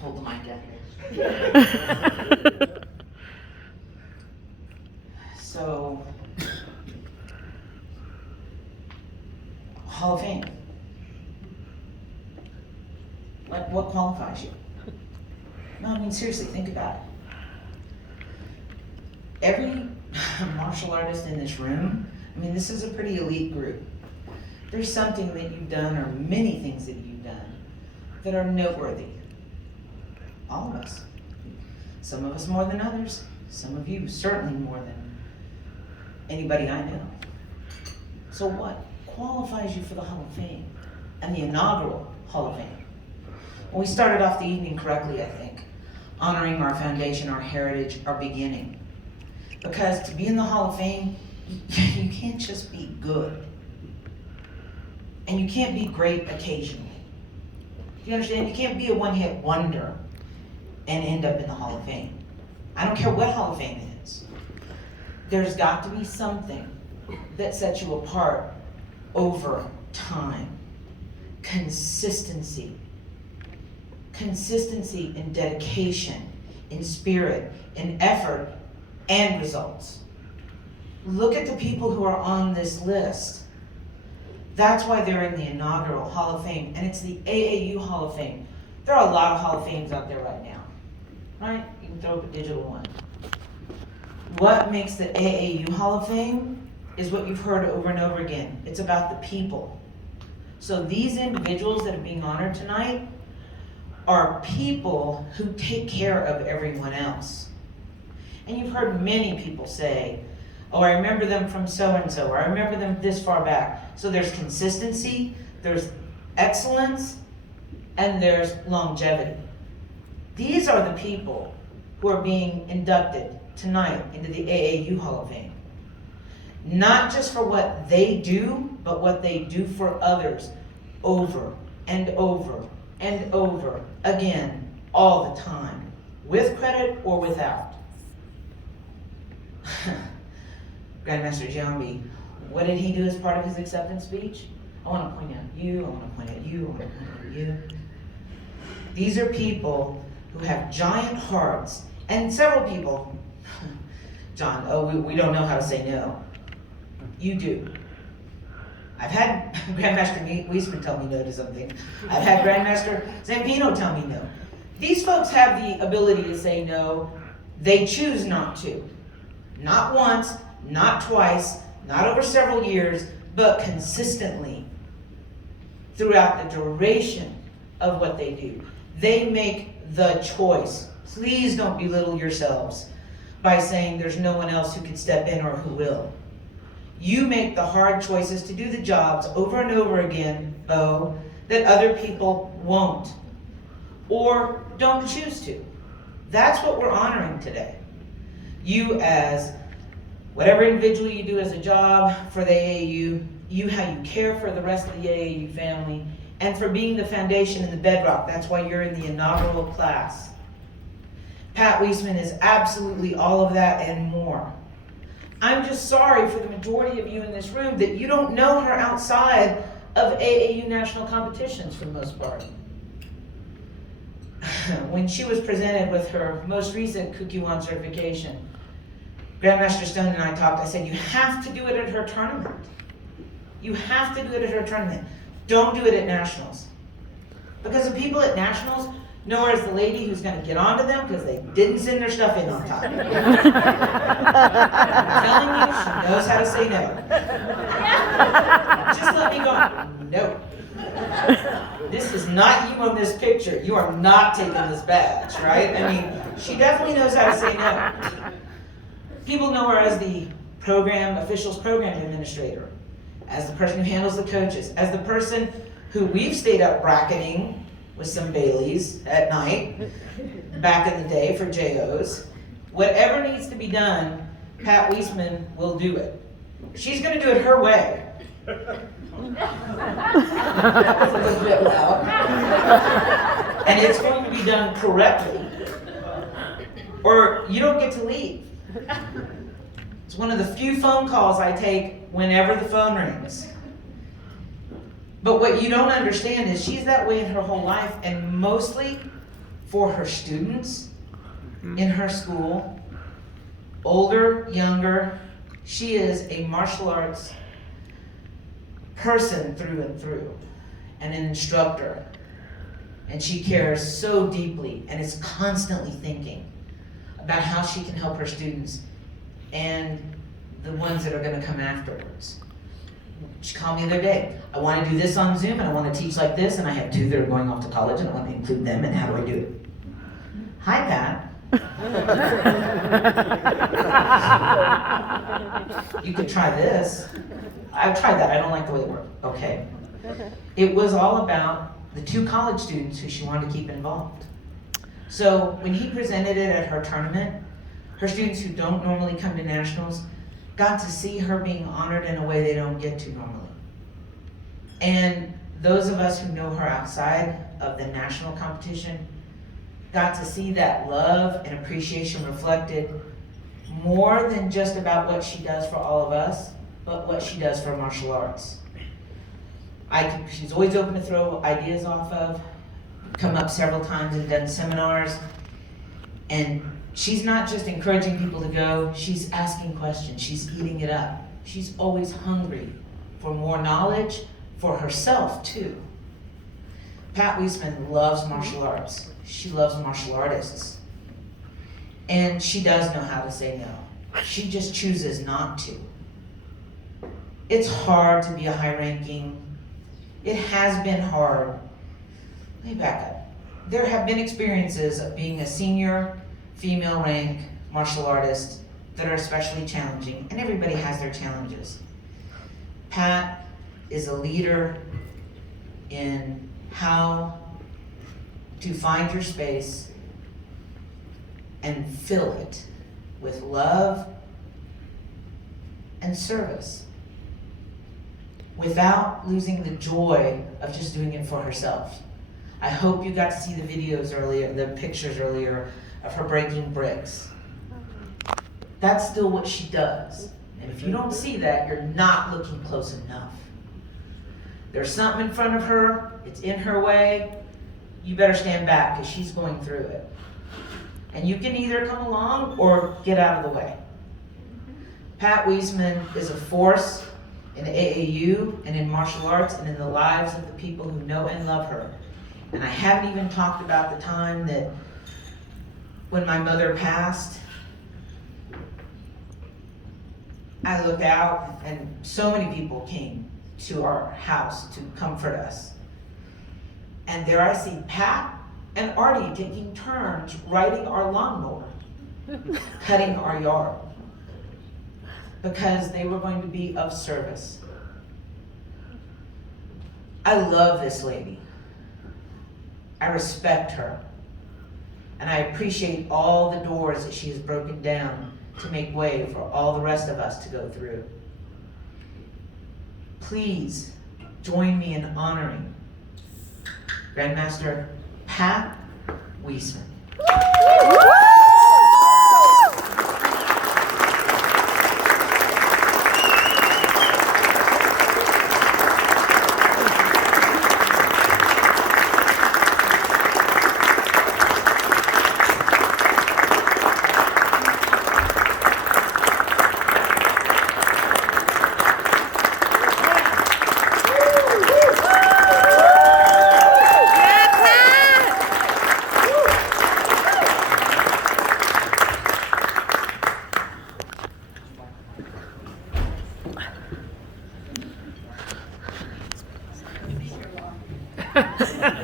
hold the mic down here. So, Hall of Fame. Like, what qualifies you? No, I mean, seriously, think about it. Every martial artist in this room, I mean, this is a pretty elite group. There's something that you've done, or many things that you've done, that are noteworthy. All of us. Some of us more than others. Some of you certainly more than anybody I know. So what qualifies you for the Hall of Fame and the inaugural Hall of Fame? Well, we started off the evening correctly, I think, honoring our foundation, our heritage, our beginning. Because to be in the Hall of Fame, you can't just be good. And you can't be great occasionally. You understand? You can't be a one-hit wonder and end up in the Hall of Fame. I don't care what Hall of Fame it is. There's got to be something that sets you apart over time. Consistency. Consistency in dedication, in spirit, in effort, and results. Look at the people who are on this list. That's why they're in the inaugural Hall of Fame, and it's the AAU Hall of Fame. There are a lot of Hall of Fames out there right now, right? You can throw up a digital one. What makes the AAU Hall of Fame is what you've heard over and over again. It's about the people. So these individuals that are being honored tonight are people who take care of everyone else. And you've heard many people say, oh, I remember them from so-and-so, or I remember them this far back. So there's consistency, there's excellence, and there's longevity. These are the people who are being inducted tonight into the AAU Hall of Fame. Not just for what they do, but what they do for others over and over and over again, all the time, with credit or without. Grandmaster Giambi, what did he do as part of his acceptance speech? I want to point out you, I want to point at you, I want to point at you. These are people who have giant hearts, and several people, John, we don't know how to say no. You do. I've had Grandmaster Wiesman tell me no to something. I've had Grandmaster Zampino tell me no. These folks have the ability to say no. They choose not to. Not once, not twice, not over several years, but consistently throughout the duration of what they do. They make the choice. Please don't belittle yourselves by saying there's no one else who can step in or who will. You make the hard choices to do the jobs over and over again, Bo, that other people won't or don't choose to. That's what we're honoring today. You as whatever individual you do as a job for the AAU, how you care for the rest of the AAU family, and for being the foundation and the bedrock. That's why you're in the inaugural class. Pat Wiesman is absolutely all of that and more. I'm just sorry for the majority of you in this room that you don't know her outside of AAU national competitions for the most part. When she was presented with her most recent Kukkiwan certification, Grandmaster Stone and I talked. I said, you have to do it at her tournament. You have to do it at her tournament. Don't do it at nationals. Because the people at nationals know her as the lady who's going to get onto them because they didn't send their stuff in on time. I'm telling you, she knows how to say no. Just let me go. No. This is not you on this picture. You are not taking this badge, right? I mean, she definitely knows how to say no. People know her as the officials program administrator, as the person who handles the coaches, as the person who we've stayed up bracketing with some Baileys at night, back in the day for JOs. Whatever needs to be done, Pat Wiesman will do it. She's going to do it her way. That was a little bit loud. And it's going to be done correctly, or you don't get to leave. It's one of the few phone calls I take whenever the phone rings. But what you don't understand is she's that way in her whole life, and mostly for her students in her school, older, younger. She is a martial arts person through and through, and an instructor. And she cares so deeply and is constantly thinking about how she can help her students and the ones that are gonna come afterwards. She called me the other day. I wanna do this on Zoom and I wanna teach like this, and I have 2 that are going off to college and I wanna include them, and how do I do it? Hi, Pat. You could try this. I've tried that, I don't like the way it worked. Okay. It was all about the 2 college students who she wanted to keep involved. So when he presented it at her tournament, her students who don't normally come to nationals got to see her being honored in a way they don't get to normally. And those of us who know her outside of the national competition got to see that love and appreciation reflected more than just about what she does for all of us, but what she does for martial arts. She's always open to throw ideas off of, come up several times and done seminars, and she's not just encouraging people to go, she's asking questions, she's eating it up. She's always hungry for more knowledge for herself too. Pat Wiesman loves martial arts. She loves martial artists. And she does know how to say no. She just chooses not to. It's hard to be a high-ranking. It has been hard. Let me back up. There have been experiences of being a senior female rank martial artist that are especially challenging, and everybody has their challenges. Pat is a leader in how to find your space and fill it with love and service without losing the joy of just doing it for herself. I hope you got to see the videos earlier, the pictures earlier of her breaking bricks. That's still what she does. And if you don't see that, you're not looking close enough. There's something in front of her, it's in her way, you better stand back because she's going through it. And you can either come along or get out of the way. Pat Wiesman is a force in AAU and in martial arts and in the lives of the people who know and love her. And I haven't even talked about the time that when my mother passed, I looked out and so many people came to our house to comfort us. And there I see Pat and Artie taking turns riding our lawnmower, cutting our yard, because they were going to be of service. I love this lady. I respect her. And I appreciate all the doors that she has broken down to make way for all the rest of us to go through. Please join me in honoring Grandmaster Pat Wiesman.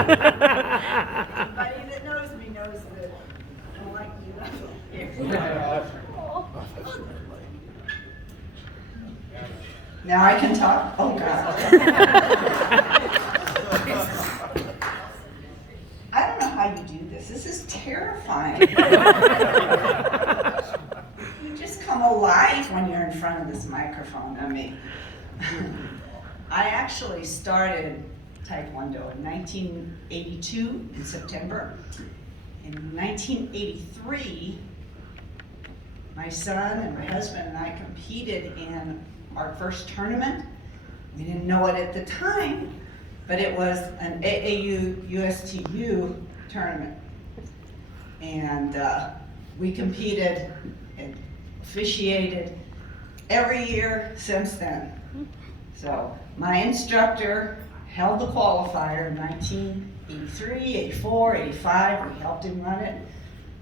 Anybody that knows me knows that I don't like you. Now I can talk? Oh, God. I don't know how you do this. This is terrifying. You just come alive when you're in front of this microphone. I mean, I actually started Taekwondo in 1982 in September. In 1983, my son and my husband and I competed in our first tournament. We didn't know it at the time, but it was an AAU USTU tournament. And we competed and officiated every year since then. So my instructor held the qualifier in 1983, 84, 85, we helped him run it.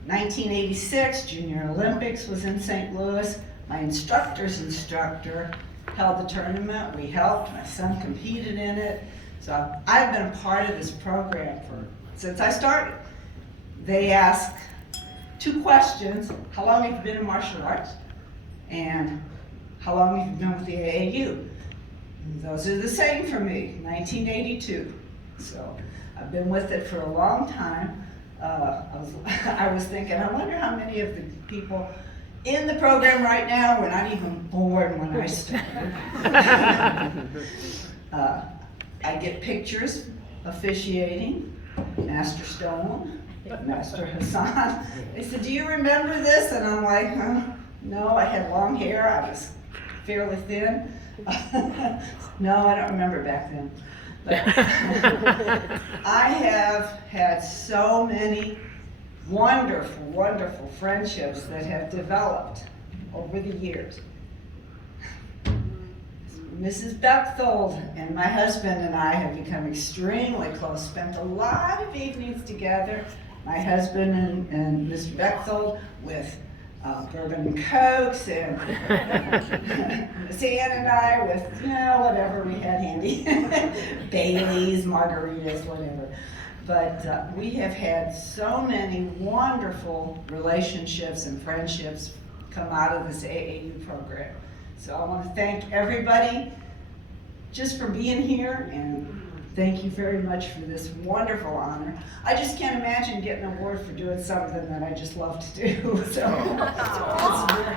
1986, Junior Olympics was in St. Louis. My instructor's instructor held the tournament, we helped, my son competed in it. So I've been a part of this program since I started. They ask 2 questions: how long have you been in martial arts? And how long have you been with the AAU? And those are the same for me, 1982. So I've been with it for a long time. I was thinking, I wonder how many of the people in the program right now were not even born when I started. I get pictures officiating, Master Stone, Master Hassan. They said, do you remember this? And I'm like, no, I had long hair, I was fairly thin. No, I don't remember back then. But I have had so many wonderful, wonderful friendships that have developed over the years. Mrs. Bechtold and my husband and I have become extremely close, spent a lot of evenings together. My husband and Mr. Bechtold with bourbon and cokes, and Miss Ann and I with, whatever we had handy. Baileys, margaritas, whatever. But we have had so many wonderful relationships and friendships come out of this AAU program. So I want to thank everybody just for being here, and thank you very much for this wonderful honor. I just can't imagine getting an award for doing something that I just love to do. So it's very